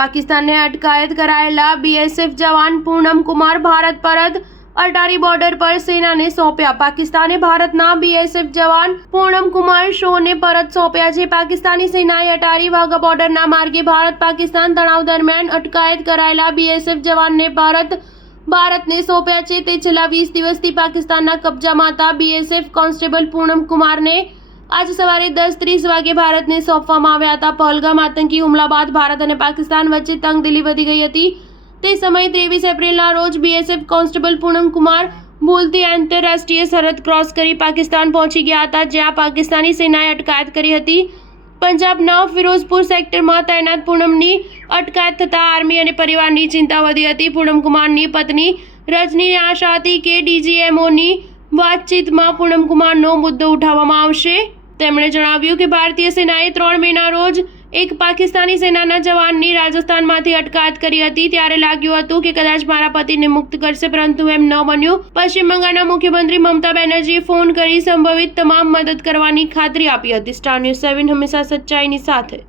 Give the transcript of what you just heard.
પાકિસ્તાનને અટકાયત કરાયેલા બીએસએફ જવાન પૂનમ કુમાર ભારત પરત અટારી બોર્ડર પર સેનાને સોંપ્યા। પાકિસ્તાને ભારતના બીએસએફ જવાન પૂનમ કુમાર શોને પરત સોંપ્યા છે। પાકિસ્તાની સેનાએ અટારી વાઘા બોર્ડરના માર્ગે ભારત પાકિસ્તાન તણાવ દરમિયાન અટકાયત કરાયેલા બીએસએફ જવાનને ભારતને સોંપ્યા છે। તે છેલ્લા 20 દિવસથી પાકિસ્તાનના કબજામાં હતા। બીએસએફ કોન્સ્ટેબલ પૂનમ કુમારને आज सवारे 10:30 વાગે ભારતને સોંપવામાં આવ્યા હતા। પહલગામ આતંકી હુમલા બાદ ભારત અને પાકિસ્તાન વચ્ચે તંગદિલી વધી ગઈ હતી। તે સમયે 23 એપ્રિલના રોજ બીએસએફ કોન્સ્ટેબલ પૂનમ કુમાર ભૂલથી આંતરરાષ્ટ્રીય સરહદ ક્રોસ કરી પાકિસ્તાન પહોંચી ગયા હતા, જ્યાં પાકિસ્તાની સેનાએ અટકાયત કરી હતી। પંજાબના ફિરોઝપુર સેક્ટરમાં તૈનાત પૂનમની અટકાયત થતાં આર્મી અને પરિવારની ચિંતા વધી હતી। પૂનમ કુમારની પત્ની રજનીને આશા હતી કે ડીજીએમઓની વાતચીતમાં પૂનમ કુમારનો મુદ્દો ઉઠાવવામાં આવશે। તેમણે જણાવ્યું કે ભારતીય સેનાએ 3 મેના રોજ એક પાકિસ્તાની સેનાના જવાનની રાજસ્થાનમાંથી અટકાયત કરી હતી। ત્યારે લાગ્યું હતું કે કદાચ મારા પતિને મુક્ત કરશે, પરંતુ એમ ન બન્યું। પશ્ચિમ બંગાળના મુખ્યમંત્રી મમતા બેનર્જીએ ફોન કરી સંભવિત તમામ મદદ કરવાની ખાતરી આપી હતી। સ્ટાર ન્યૂઝ 7 હંમેશા સચ્ચાઈની સાથે।